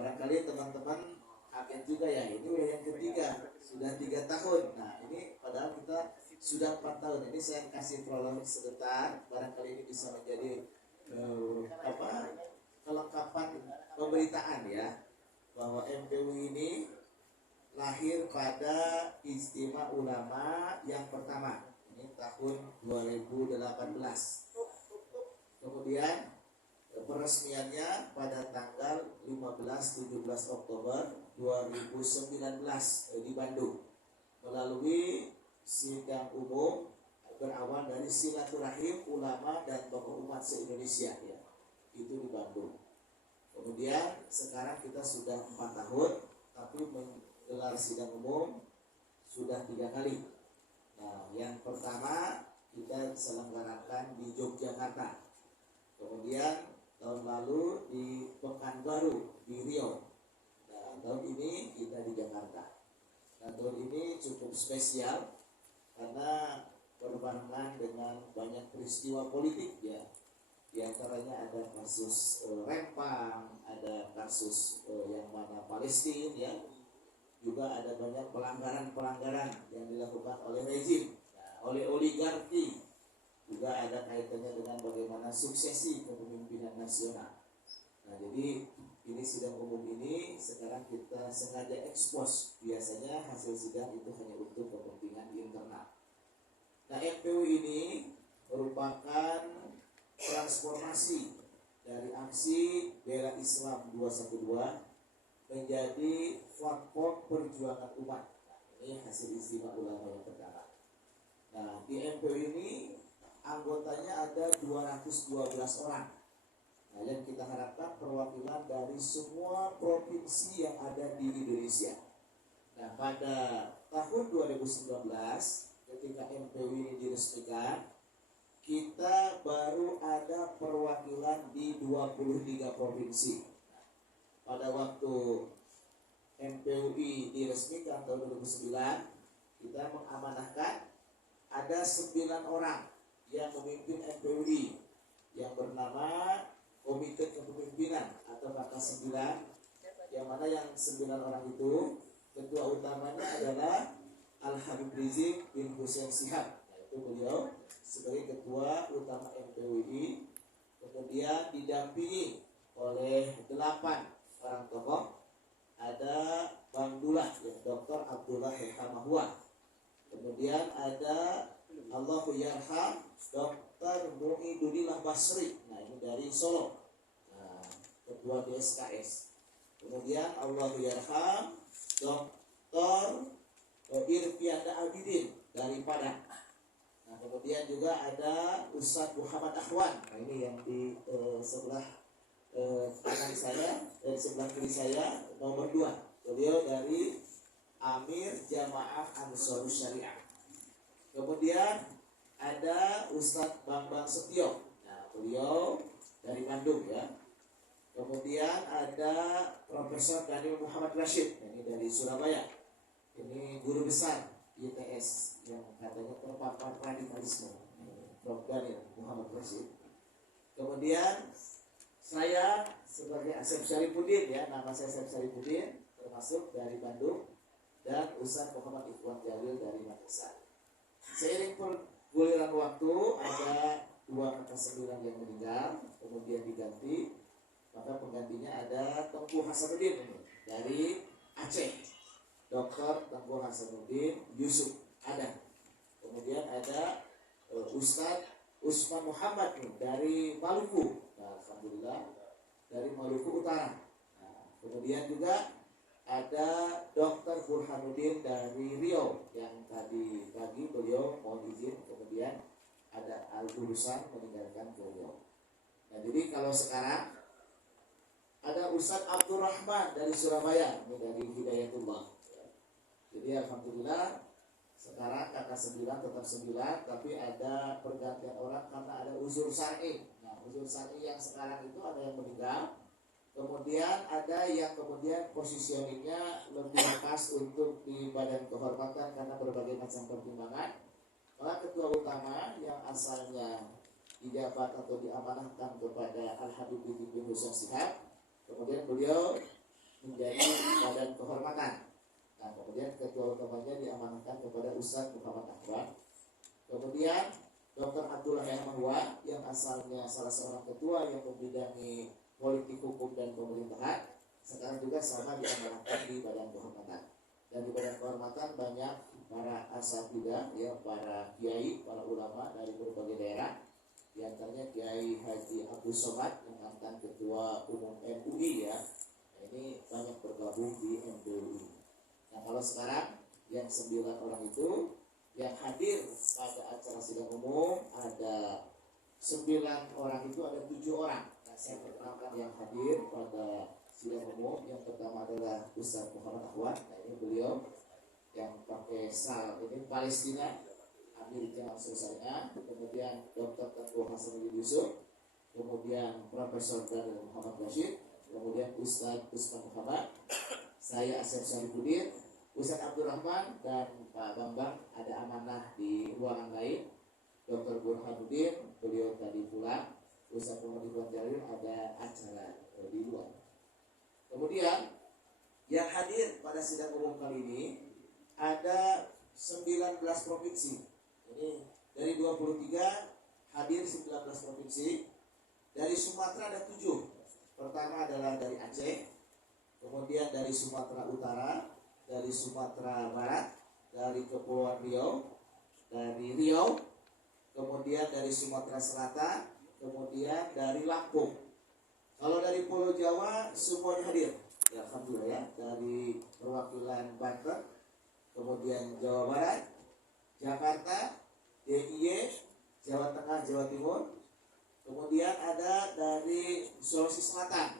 Barangkali teman-teman kaget juga ya, ini udah yang ketiga, sudah 3 tahun. Nah ini padahal kita sudah 4 tahun. Ini saya kasih prolog sebentar, barangkali ini bisa menjadi kelengkapan pemberitaan ya, bahwa MPU ini lahir pada Istimewa Ulama yang pertama, ini tahun 2018. Kemudian peresmiannya pada tanggal 15-17 Oktober 2019 di Bandung melalui sidang umum berawal dari silaturahim ulama dan tokoh umat se-Indonesia ya, itu di Bandung. Kemudian sekarang kita sudah 4 tahun, tapi menggelar sidang umum sudah 3 kali. Nah, yang pertama kita selenggarakan di Yogyakarta. Kemudian tahun lalu di Pekanbaru di Riau. Nah, tahun ini kita di Jakarta. Nah, tahun ini cukup spesial karena berbarengan dengan banyak peristiwa politik ya. Di antaranya ada kasus Rempang, ada kasus yang mana Palestina ya. Juga ada banyak pelanggaran-pelanggaran yang dilakukan oleh rezim, oleh oligarki. Juga ada kaitannya dengan bagaimana suksesi kepemimpinan nasional. Nah, jadi ini sidang umum ini sekarang kita sengaja ekspos. Biasanya hasil sidang itu hanya untuk kepentingan internal. Nah, MPU ini merupakan transformasi dari aksi Bela Islam 212 menjadi platform perjuangan umat. Nah, ini hasil istimewa ulama yang pertama. Nah, di MPU ini anggotanya ada 212 orang. Nah, yang kita harapkan perwakilan dari semua provinsi yang ada di Indonesia. Nah, pada tahun 2019 ketika MPU ini diresmikan, kita baru ada perwakilan di 23 provinsi. Nah, pada waktu MPUI diresmikan tahun 2009, kita mengamanahkan ada 9 orang yang memimpin MPUI yang bernama Komite Kepemimpinan atau KK9, yang mana yang 9 orang itu ketua utamanya adalah Al-Habib Rizik bin Hussein Shihab, yaitu beliau sebagai ketua utama MPUI. Kemudian didampingi oleh 8 orang tokoh. Ada Bang Dullah ya, Dr. Abdullah Hehamahwa. Kemudian ada Allahu Yarham Dr. Mu'idudillah Basri. Nah, ini dari Solo. Nah, ketua DSKS. Kemudian Allahu Yarham Dr. Irfianda Abidin dari Padang. Nah, kemudian juga ada Ustadz Muhammad Ahwan. Nah, ini yang di sebelah kanan saya, dari sebelah kiri saya, nomor 2. Beliau dari Amir Jamaah Ansarus Syariah. Kemudian ada Ustadz Bambang Setio. Nah, beliau dari Bandung ya. Kemudian ada Profesor Daniel Muhammad Rashid. Ini dari Surabaya. Ini guru besar ITS yang katanya terpapar radikalisme, Prof. Daniel Muhammad Rashid. Kemudian saya sebagai Asep Syarifuddin ya, nama saya Asep Syarifuddin, termasuk dari Bandung, dan Ustaz Muhammad Ikhwan Jalil dari Makassar. Seiring perguliran waktu ada 2 KK9 yang meninggal, kemudian diganti, maka penggantinya ada Tengku Hasanuddin dari Aceh. Dr. Tengku Hasanuddin Yusuf ada. Kemudian ada Ustadz Usman Muhammad dari Maluku. Nah, alhamdulillah dari Maluku Utara. Nah, kemudian juga ada Dr. Burhanuddin dari Riau yang tadi pagi beliau mohon izin, kemudian ada Al-Jurusan meninggalkan ke Riau. Nah, jadi kalau sekarang ada Ustadz Abdurrahman dari Surabaya, ini dari Hidayatullah. Jadi alhamdulillah sekarang KK9 tetap 9, tapi ada pergantian orang karena ada uzur syar'i. Nah, uzur syar'i yang sekarang itu ada yang meninggal, kemudian ada yang kemudian positioningnya lebih pas untuk di badan kehormatan karena berbagai macam pertimbangan. Maka ketua utama yang asalnya dijabat atau diamanahkan kepada Al-Habib bin Hussein Shihab, kemudian beliau menjadi badan kehormatan. Nah, kemudian ketua utamanya diamanahkan kepada Ustadz Muhammad Ahwan. Kemudian Dr. Abdullah Mahwa yang asalnya salah seorang ketua yang membidangi politik hukum dan pemerintahan, sekarang juga sama diamanahkan di badan kehormatan. Dan di badan kehormatan banyak para asatidzah, ya, para kiai, para ulama dari berbagai daerah. Di antaranya Kiai Haji Abdul Somad yang mantan ketua umum MUI, ya. Nah, ini banyak bergabung di MUI. Nah, kalau sekarang yang 9 orang itu yang hadir pada acara sidang umum ada 9 orang, itu ada 7 orang. Nah, saya perkenalkan yang hadir pada sidang umum. Yang pertama adalah Ustadz Muhammad Ahwan. Nah, ini beliau yang pakai sal ini Palestina, Amerika selesainya. Kemudian Dr. Teguh Hasanuddin Yusuf, kemudian Profesor Daniel Muhammad Rashid, kemudian Ustadz Usman Muhammad, saya Asep Syarifuddin, Ustadz Abdurrahman, dan Pak Bambang ada amanah di ruangan lain. Dr. Burhanuddin, beliau tadi pulang. Ustadz Muhammad Iwan Jalil ada acara di luar. Kemudian yang hadir pada sidang umum kali ini ada 19 provinsi. Ini dari 23 hadir 19 provinsi. Dari Sumatera ada 7. Pertama adalah dari Aceh, kemudian dari Sumatera Utara, dari Sumatera Barat, dari Kepulauan Riau, dari Riau, kemudian dari Sumatera Selatan, kemudian dari Lampung. Kalau dari Pulau Jawa semuanya hadir, ya, alhamdulillah, ya. Dari perwakilan Banten, kemudian Jawa Barat, Jakarta, DIY, Jawa Tengah, Jawa Timur. Kemudian ada dari Sulawesi Selatan,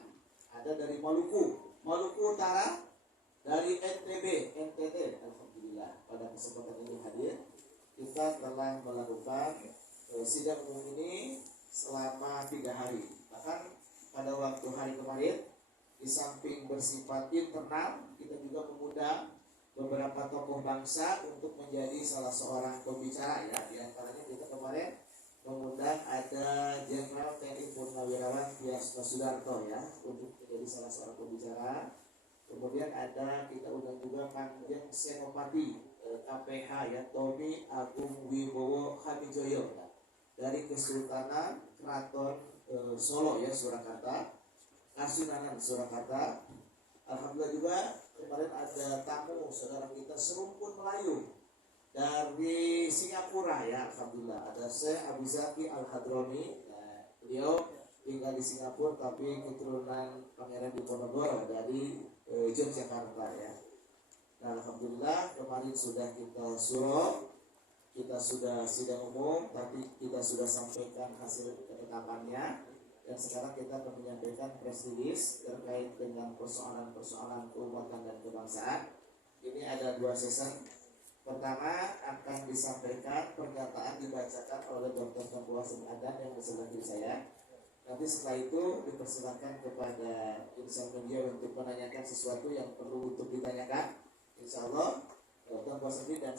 ada dari Maluku, Maluku Utara, dari NTT, alhamdulillah. Pada kesempatan ini hadir. Kita telah melakukan sidang umum ini selama 3 hari. Bahkan pada waktu hari kemarin, di samping bersifat internal, kita juga mengundang beberapa tokoh bangsa untuk menjadi salah seorang pembicara, ya. Di antaranya kita kemarin mengundang ada Jenderal TNI Purnawirawan Tyas Sudarto, ya, untuk menjadi salah seorang pembicara. Kemudian ada kita undang juga Kanjeng Senopati KPH, ya, Tommy Agung Wibowo Hamijoyo, ya, dari Kesultanan Keraton Solo, ya, Surakarta, Kasunanan Surakarta. Alhamdulillah juga kemarin ada tamu saudara kita serumpun Melayu dari Singapura, ya, alhamdulillah. Ada Syekh Abu Zaki Al-Hadrami. Nah, beliau tinggal di Singapura tapi keturunan Pangeran Diponegoro dari Yogyakarta, ya. Nah, alhamdulillah kemarin sudah kita suruh, kita sudah sidang umum, tapi kita sudah sampaikan hasil ketetapannya. Dan sekarang kita akan menyampaikan press release terkait dengan persoalan-persoalan keumatan dan kebangsaan. Ini ada 2 season. Pertama akan disampaikan pernyataan dibacakan oleh Dr. Teguh Hasanuddin Adan yang bersama saya. Nanti setelah itu dipersilakan kepada insan media untuk menanyakan sesuatu yang perlu untuk ditanyakan. Insya Allah Dr. Teguh Hasanuddin dan